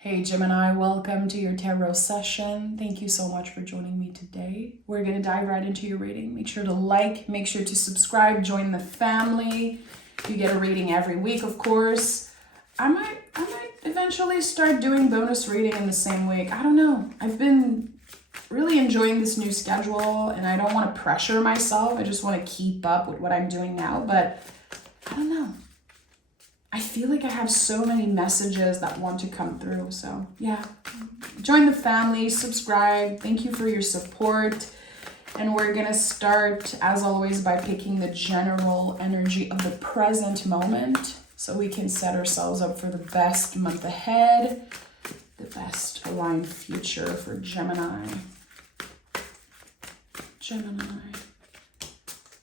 Hey Gemini, welcome to your tarot session. Thank you so much for joining me today. We're going to dive right into your reading. Make sure to like, make sure to subscribe, join the family. You get a reading every week, of course. I might eventually start doing bonus reading in the same week. I don't know. I've been really enjoying this new schedule and I don't want to pressure myself. I just want to keep up with what I'm doing now, but I don't know. I feel like I have so many messages that want to come through. So yeah, join the family, subscribe. Thank you for your support. And we're going to start, as always, by picking the general energy of the present moment so we can set ourselves up for the best month ahead, the best aligned future for Gemini. Gemini.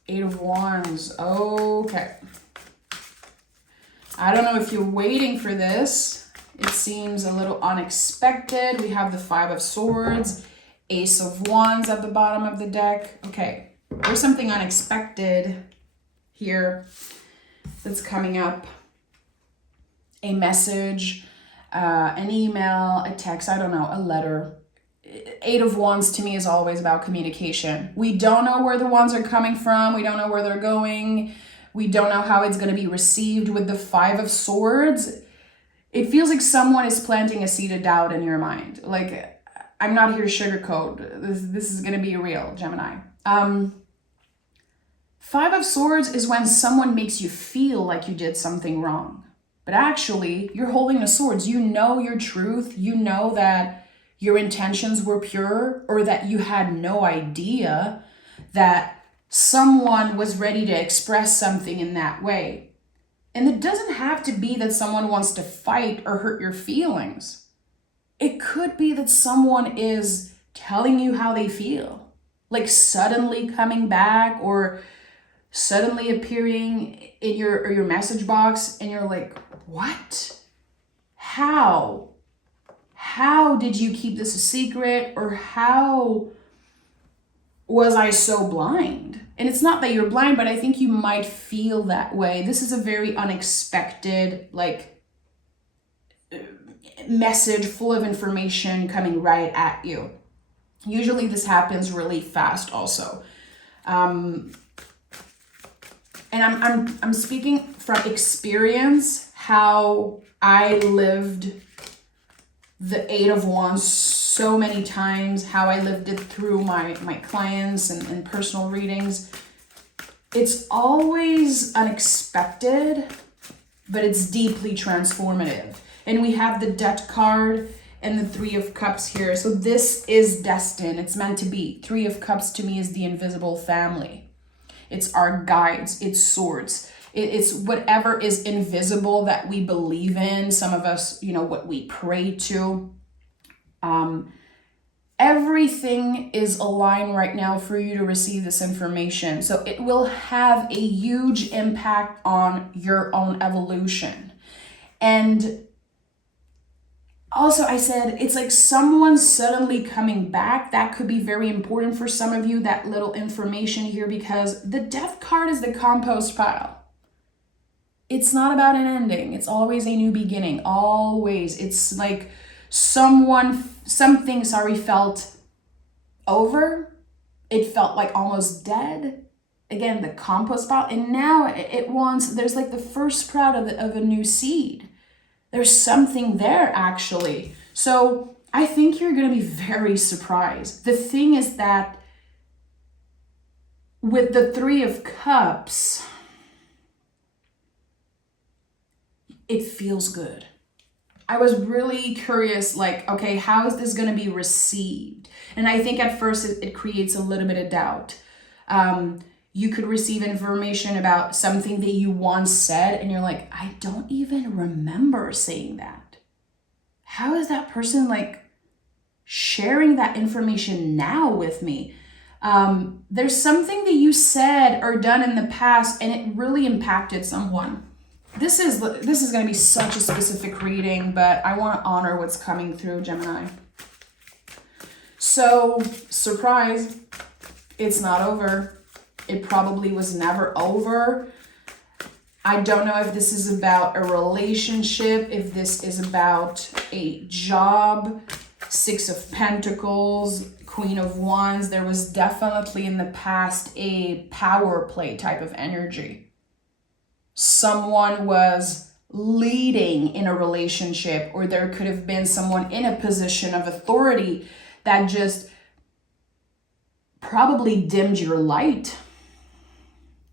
8 of Wands. Okay. I don't know if you're waiting for this. It seems a little unexpected. We have the 5 of Swords, Ace of Wands at the bottom of the deck. Okay, there's something unexpected here that's coming up. A message, an email, a text, I don't know, a letter. 8 of Wands to me is always about communication. We don't know where the wands are coming from. We don't know where they're going. We don't know how it's going to be received. With the 5 of Swords, it feels like someone is planting a seed of doubt in your mind. Like, I'm not here to sugarcoat. This is going to be real, Gemini. 5 of Swords is when someone makes you feel like you did something wrong. But actually, you're holding the swords. You know your truth. You know that your intentions were pure, or that you had no idea that someone was ready to express something in that way. And it doesn't have to be that someone wants to fight or hurt your feelings. It could be that someone is telling you how they feel, like suddenly coming back or suddenly appearing in your message box, and you're like, what? How did you keep this a secret? Or how was I so blind? And it's not that you're blind, but I think you might feel that way. This is a very unexpected, message full of information coming right at you. Usually this happens really fast also. And I'm speaking from experience, how I lived the 8 of Wands so many times, how I lived it through my clients and personal readings. It's always unexpected, but it's deeply transformative. And we have the Death card and the 3 of Cups here. So this is destined. It's meant to be. 3 of Cups to me is the invisible family. It's our guides. It's swords. It's whatever is invisible that we believe in. Some of us, what we pray to. Everything is aligned right now for you to receive this information. So it will have a huge impact on your own evolution. And also, I said, it's like someone suddenly coming back. That could be very important for some of you, that little information here, because the Death card is the compost pile. It's not about an ending. It's always a new beginning. Always. It's like something felt over. It felt like almost dead. Again, the compost pile. And now there's like the first sprout of a new seed. There's something there, actually. So I think you're going to be very surprised. The thing is that with the 3 of Cups, it feels good. I was really curious, okay, how is this going to be received? And I think at first it creates a little bit of doubt. You could receive information about something that you once said, and you're like, I don't even remember saying that. How is that person sharing that information now with me? There's something that you said or done in the past, and it really impacted someone. This is going to be such a specific reading, but I want to honor what's coming through, Gemini. So, surprise, it's not over. It probably was never over. I don't know if this is about a relationship, if this is about a job. Six of Pentacles, Queen of Wands. There was definitely in the past a power play type of energy. Someone was leading in a relationship, or there could have been someone in a position of authority that just probably dimmed your light.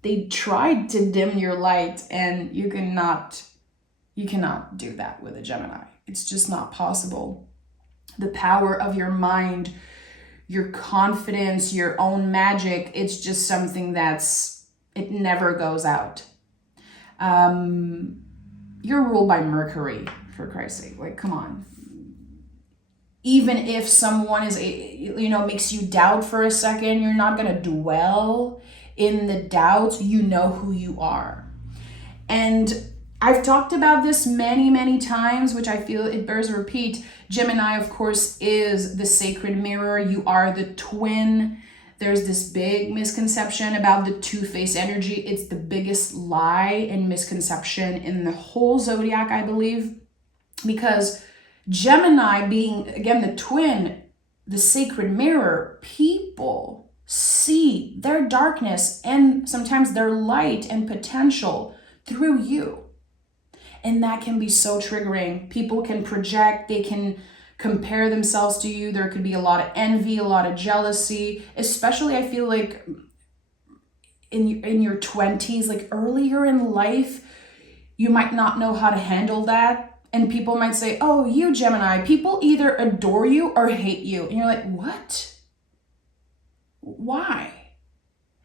They tried to dim your light, and you cannot do that with a Gemini. It's just not possible. The power of your mind, your confidence, your own magic, it's just something it never goes out. You're ruled by Mercury, for Christ's sake. Like, come on. Even if someone is, makes you doubt for a second, you're not going to dwell in the doubt. You know who you are. And I've talked about this many, many times, which I feel it bears a repeat. Gemini, of course, is the sacred mirror. You are the twin. There's this big misconception about the two-faced energy. It's the biggest lie and misconception in the whole zodiac, I believe, because Gemini being, again, the twin, the sacred mirror, people see their darkness and sometimes their light and potential through you. And that can be so triggering. People can project, they can compare themselves to you. There could be a lot of envy, a lot of jealousy, especially I feel like in your 20s, like earlier in life, you might not know how to handle that. And people might say, oh, you Gemini, people either adore you or hate you. And you're like, what? Why?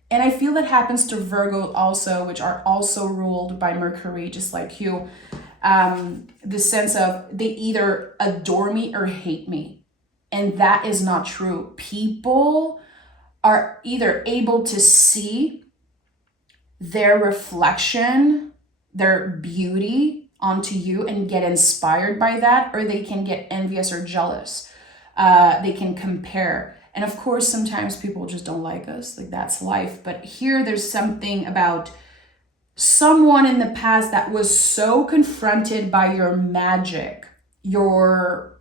And I feel that happens to Virgo also, which are also ruled by Mercury, just like you. The sense of they either adore me or hate me. And that is not true. People are either able to see their reflection, their beauty onto you and get inspired by that, or they can get envious or jealous. They can compare. And of course, sometimes people just don't like us. Like, that's life. But here there's something about someone in the past that was so confronted by your magic, your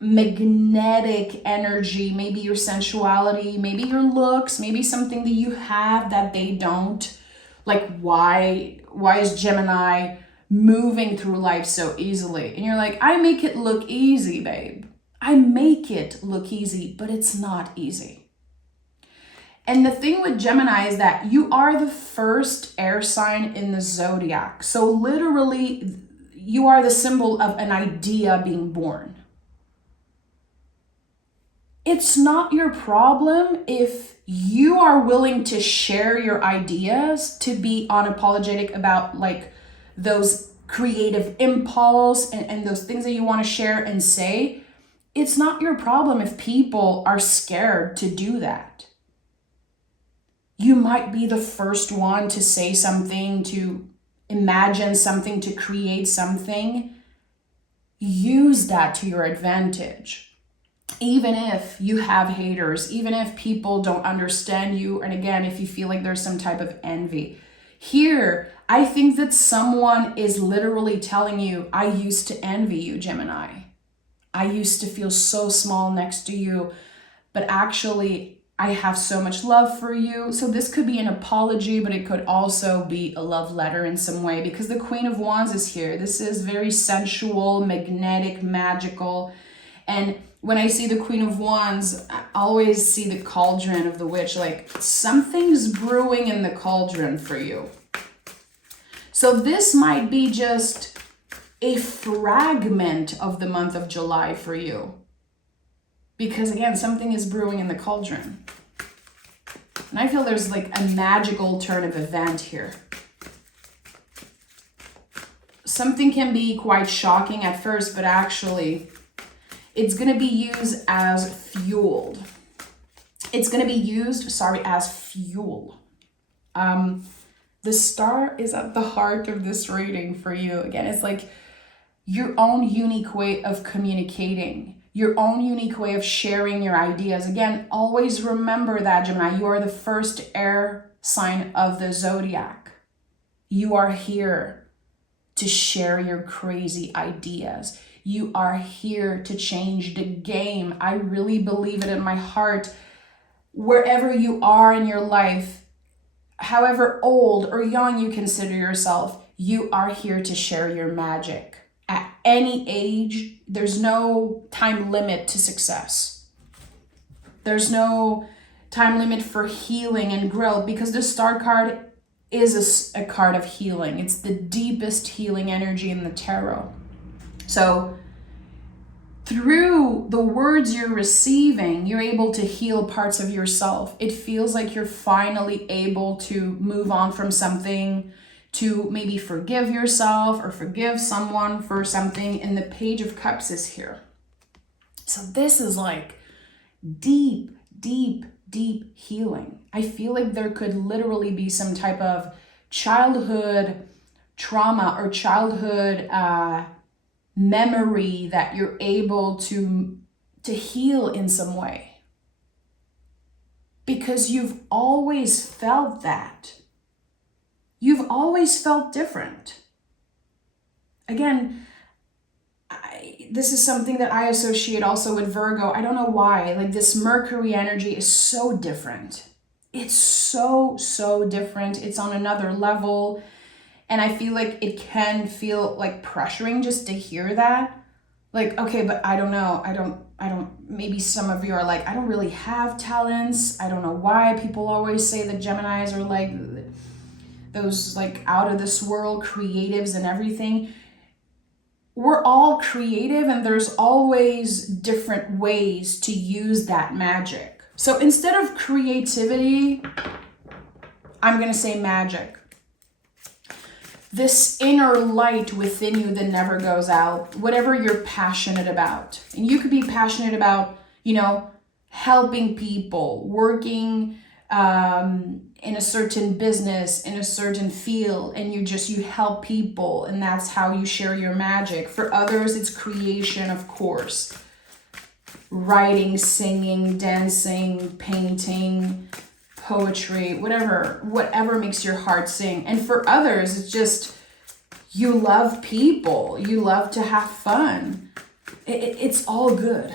magnetic energy, maybe your sensuality, maybe your looks, maybe something that you have that they don't. Like, why is Gemini moving through life so easily? And you're like, I make it look easy, babe. I make it look easy, but it's not easy. And the thing with Gemini is that you are the first air sign in the zodiac. So literally, you are the symbol of an idea being born. It's not your problem if you are willing to share your ideas, to be unapologetic about like those creative impulse and those things that you want to share and say. It's not your problem if people are scared to do that. You might be the first one to say something, to imagine something, to create something. Use that to your advantage. Even if you have haters, even if people don't understand you, and again, if you feel like there's some type of envy. Here, I think that someone is literally telling you, I used to envy you, Gemini. I used to feel so small next to you, but actually I have so much love for you. So this could be an apology, but it could also be a love letter in some way, because the Queen of Wands is here. This is very sensual, magnetic, magical. And when I see the Queen of Wands, I always see the cauldron of the witch, like something's brewing in the cauldron for you. So this might be just a fragment of the month of July for you. Because again, something is brewing in the cauldron. And I feel there's like a magical turn of event here. Something can be quite shocking at first, but actually it's going to be used as fueled. It's going to be used, as fuel. The star is at the heart of this reading for you. Again, it's like your own unique way of communicating, your own unique way of sharing your ideas. Again, always remember that, Gemini, you are the first air sign of the zodiac. You are here to share your crazy ideas. You are here to change the game. I really believe it in my heart. Wherever you are in your life, however old or young you consider yourself, you are here to share your magic. At any age, there's no time limit to success. There's no time limit for healing and growth, because the Star card is a card of healing. It's the deepest healing energy in the tarot. So through the words you're receiving, you're able to heal parts of yourself. It feels like you're finally able to move on from something, to maybe forgive yourself or forgive someone for something. And the Page of Cups is here. So this is like deep, deep, deep healing. I feel like there could literally be some type of childhood trauma or childhood memory that you're able to heal in some way, because you've always felt that. You've always felt different. Again, this is something that I associate also with Virgo. I don't know why. Like, this Mercury energy is so different. It's so, so different. It's on another level. And I feel like it can feel like pressuring just to hear that. Like, okay, but I don't know. I don't, maybe some of you are like, I don't really have talents. I don't know why people always say that Geminis are like those like out of this world creatives and everything. We're all creative, and there's always different ways to use that magic. So instead of creativity, I'm going to say magic. This inner light within you that never goes out, whatever you're passionate about. And you could be passionate about, helping people, working in a certain business, in a certain field, and you help people, and that's how you share your magic. For others, it's creation, of course. Writing, singing, dancing, painting, poetry, whatever makes your heart sing. And for others, it's just you love people, you love to have fun. It's all good.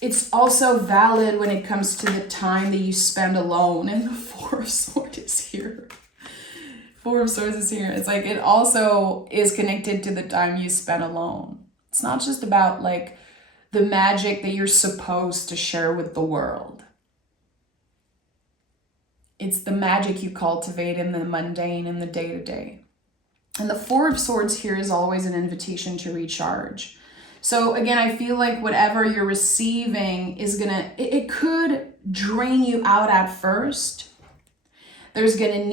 It's also valid when it comes to the time that you spend alone. And the Four of Swords is here. Four of Swords is here. It's like it also is connected to the time you spend alone. It's not just about like the magic that you're supposed to share with the world. It's the magic you cultivate in the mundane, in the day-to-day. And the Four of Swords here is always an invitation to recharge. So again, I feel like whatever you're receiving is it could drain you out at first. There's gonna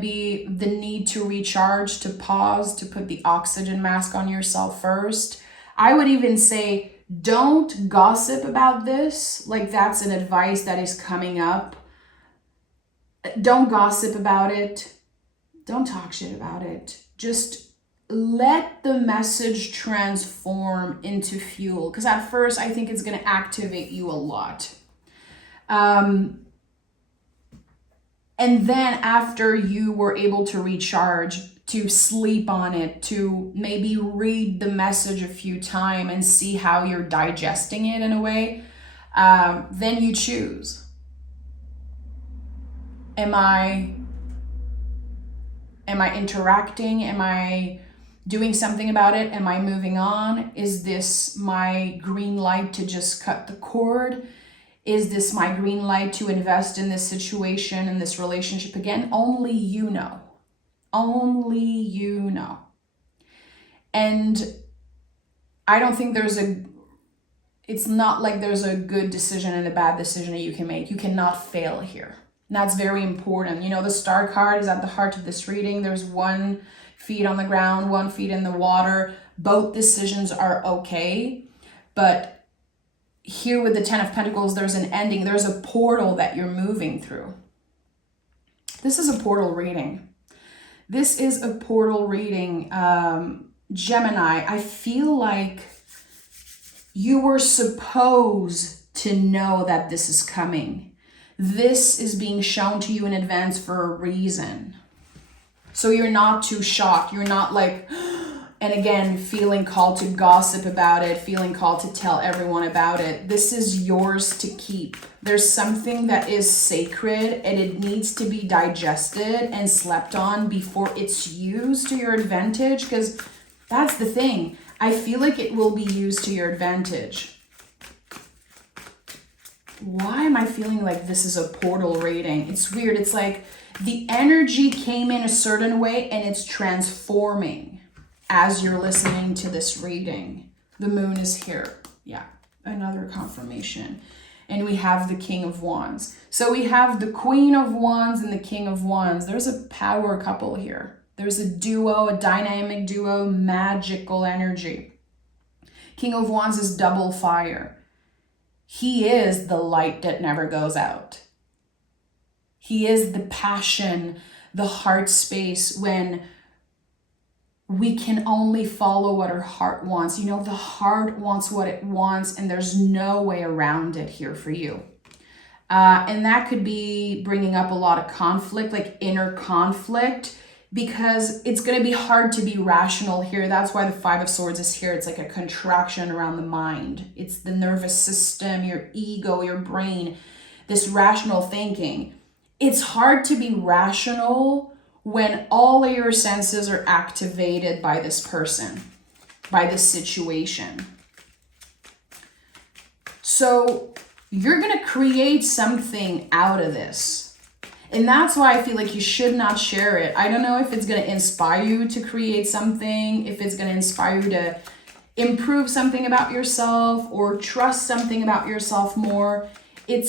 be the need to recharge, to pause, to put the oxygen mask on yourself first. I would even say, don't gossip about this. Like, that's an advice that is coming up. Don't gossip about it. Don't talk shit about it. Just let the message transform into fuel. Because at first, I think it's going to activate you a lot. And then after you were able to recharge, to sleep on it, to maybe read the message a few times and see how you're digesting it in a way, then you choose. Am I interacting? Am I doing something about it? Am I moving on? Is this my green light to just cut the cord? Is this my green light to invest in this situation, in this relationship again? Only you know. Only you know. And I don't think it's not like there's a good decision and a bad decision that you can make. You cannot fail here. And that's very important. The Star card is at the heart of this reading. There's 1 feet on the ground, 1 feet in the water. Both decisions are okay. But here with the Ten of Pentacles, there's an ending. There's a portal that you're moving through. This is a portal reading. This is a portal reading. Gemini, I feel like you were supposed to know that this is coming. This is being shown to you in advance for a reason. So you're not too shocked. You're not like, and again, feeling called to gossip about it, feeling called to tell everyone about it. This is yours to keep. There's something that is sacred and it needs to be digested and slept on before it's used to your advantage, because that's the thing. I feel like it will be used to your advantage. Why am I feeling like this is a portal reading? It's weird. It's like the energy came in a certain way and it's transforming as you're listening to this reading. The moon is here. Yeah, another confirmation. And we have the King of Wands. So we have the Queen of Wands and the King of Wands. There's a power couple here. There's a duo, a dynamic duo, magical energy. King of Wands is double fire. He is the light that never goes out. He is the passion, the heart space when we can only follow what our heart wants. You know, the heart wants what it wants and there's no way around it here for you. And that could be bringing up a lot of conflict, like inner conflict, because it's going to be hard to be rational here. That's why the Five of Swords is here. It's like a contraction around the mind. It's the nervous system, your ego, your brain, this rational thinking. It's hard to be rational when all of your senses are activated by this person, by this situation. So you're going to create something out of this. And that's why I feel like you should not share it. I don't know if it's going to inspire you to create something, if it's going to inspire you to improve something about yourself or trust something about yourself more. It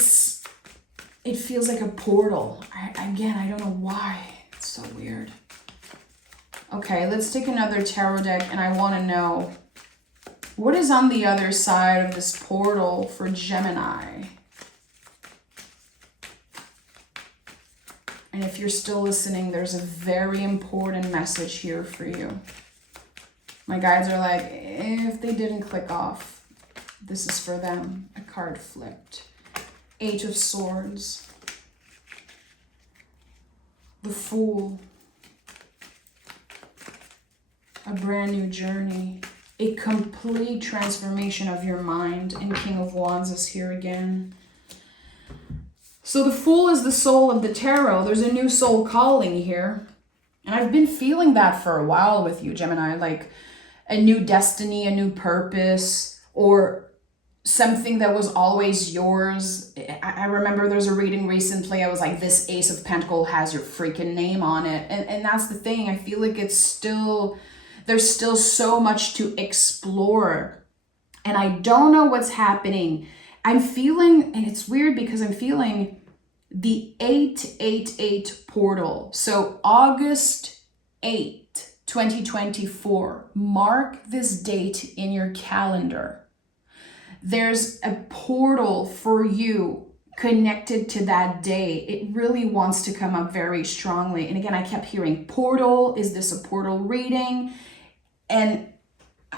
feels like a portal. I don't know why. It's so weird. Okay, let's take another tarot deck and I want to know what is on the other side of this portal for Gemini. And if you're still listening, there's a very important message here for you. My guides are like, if they didn't click off, this is for them. A card flipped. Eight of Swords. The Fool. A brand new journey. A complete transformation of your mind. And King of Wands is here again. So the Fool is the soul of the tarot. There's a new soul calling here. And I've been feeling that for a while with you, Gemini. Like a new destiny, a new purpose, or something that was always yours. I remember there's a reading recently. I was like, this Ace of Pentacles has your freaking name on it. And that's the thing. I feel like there's still so much to explore. And I don't know what's happening. I'm feeling, and it's weird because I'm feeling the 888 portal. So August 8th, 2024. Mark this date in your calendar. There's a portal for you connected to that day. It really wants to come up very strongly. And again, I kept hearing portal. Is this a portal reading? And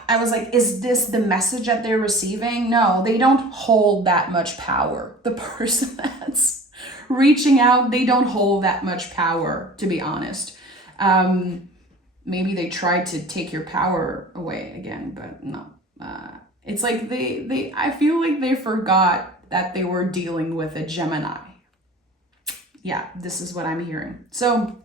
I was like, is this the message that they're receiving? No, they don't hold that much power. The person that's reaching out, they don't hold that much power, to be honest. Maybe they tried to take your power away again, but no. It's like I feel like they forgot that they were dealing with a Gemini. Yeah, this is what I'm hearing. So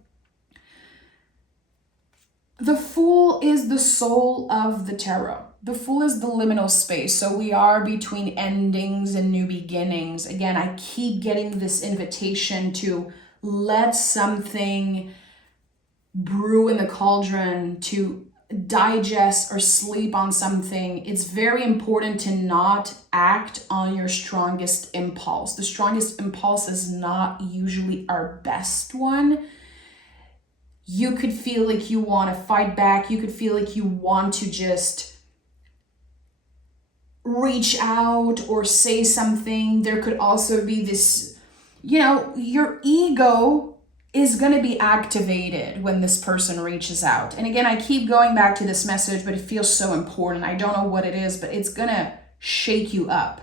the Fool is the soul of the tarot. The Fool is the liminal space. So we are between endings and new beginnings. Again, I keep getting this invitation to let something brew in the cauldron, to digest or sleep on something. It's very important to not act on your strongest impulse. The strongest impulse is not usually our best one. You could feel like you want to fight back. You could feel like you want to just reach out or say something. There could also be this, your ego is going to be activated when this person reaches out. And again, I keep going back to this message, but it feels so important. I don't know what it is, but it's going to shake you up.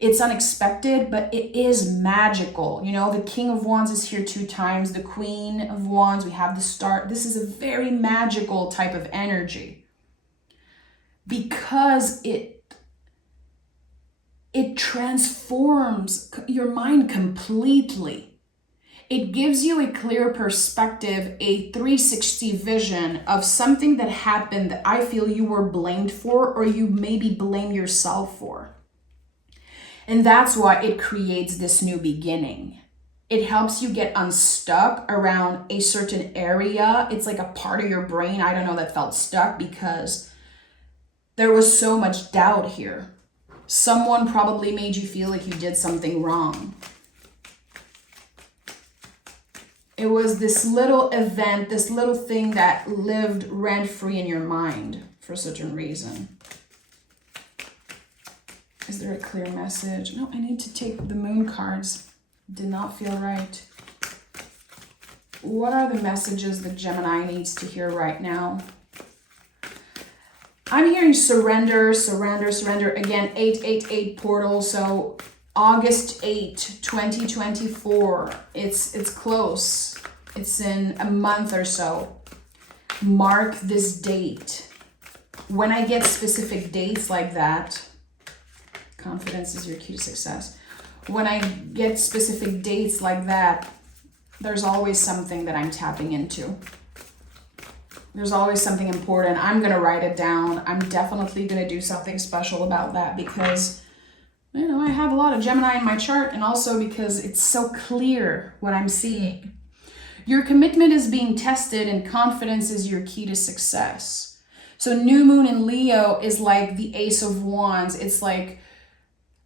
It's unexpected, but it is magical. You know, the King of Wands is here 2 times. The Queen of Wands, we have the Star. This is a very magical type of energy because it transforms your mind completely. It gives you a clear perspective, a 360 vision of something that happened that I feel you were blamed for, or you maybe blame yourself for. And that's why it creates this new beginning. It helps you get unstuck around a certain area. It's like a part of your brain, I don't know, that felt stuck because there was so much doubt here. Someone probably made you feel like you did something wrong. It was this little event, this little thing that lived rent-free in your mind for a certain reason. Is there a clear message? No, I need to take the moon cards. Did not feel right. What are the messages that Gemini needs to hear right now? I'm hearing surrender, surrender, surrender. Again, 888 portal. So August 8, 2024. It's close. It's in a month or so. Mark this date. When I get specific dates like that, confidence is your key to success. When I get specific dates like that, there's always something that I'm tapping into. There's always something important. I'm going to write it down. I'm definitely going to do something special about that because, you know, I have a lot of Gemini in my chart, and also because it's so clear what I'm seeing. Your commitment is being tested, and confidence is your key to success. So new moon in Leo is like the Ace of Wands. It's like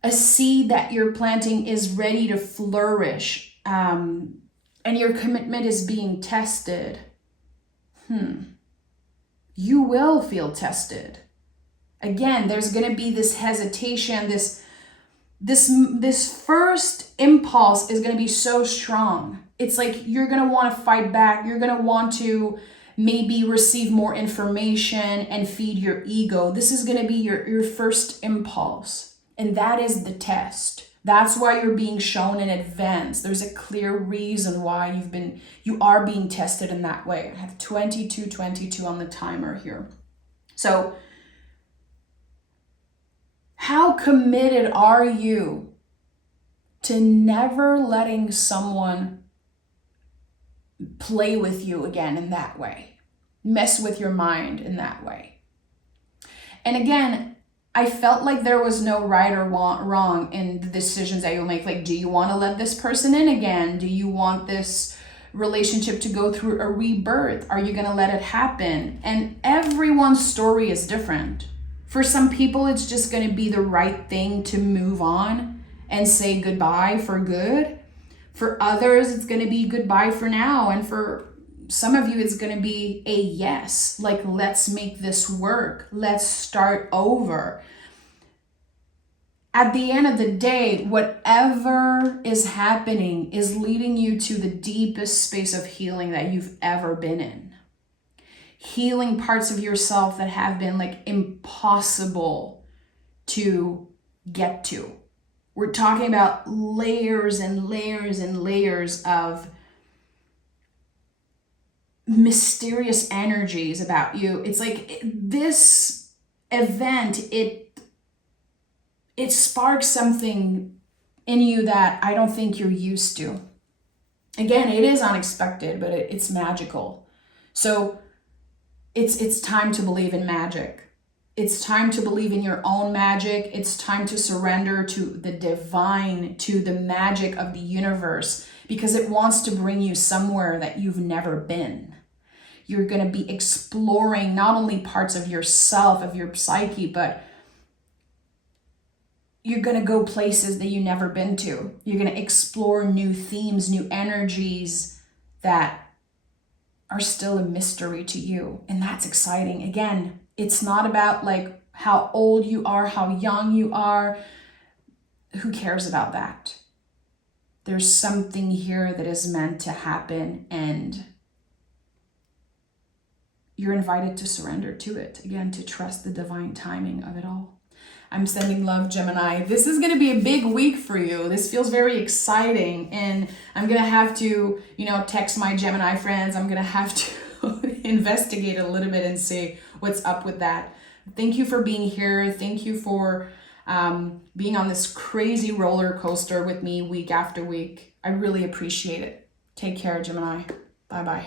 a seed that you're planting is ready to flourish, and your commitment is being tested. You will feel tested. Again, there's going to be this hesitation, this first impulse is going to be so strong. It's like you're going to want to fight back. You're going to want to maybe receive more information and feed your ego. This is going to be your first impulse. And that is the test. That's why you're being shown in advance. There's a clear reason why you are being tested in that way. I have 2222 on the timer here. So how committed are you to never letting someone play with you again in that way, mess with your mind in that way? And again, I felt like there was no right or wrong in the decisions that you'll make. Like, do you want to let this person in again? Do you want this relationship to go through a rebirth? Are you going to let it happen? And everyone's story is different. For some people, it's just going to be the right thing to move on and say goodbye for good. For others, it's going to be goodbye for now. And for some of you, it's going to be a yes. Like, let's make this work. Let's start over. At the end of the day, whatever is happening is leading you to the deepest space of healing that you've ever been in. Healing parts of yourself that have been like impossible to get to. We're talking about layers and layers and layers of mysterious energies about you. It's like this event, it sparks something in you that I don't think you're used to. Again, it is unexpected, but it's magical. So it's time to believe in magic. It's time to believe in your own magic. It's time to surrender to the divine, to the magic of the universe, because it wants to bring you somewhere that you've never been. You're going to be exploring not only parts of yourself, of your psyche, but you're going to go places that you've never been to. You're going to explore new themes, new energies that are still a mystery to you. And that's exciting. Again, it's not about like how old you are, how young you are. Who cares about that? There's something here that is meant to happen, and you're invited to surrender to it. Again, to trust the divine timing of it all. I'm sending love, Gemini. This is going to be a big week for you. This feels very exciting. And I'm going to have to, text my Gemini friends. I'm going to have to investigate a little bit and see what's up with that. Thank you for being here. Thank you for being on this crazy roller coaster with me week after week. I really appreciate it. Take care, Gemini. Bye-bye.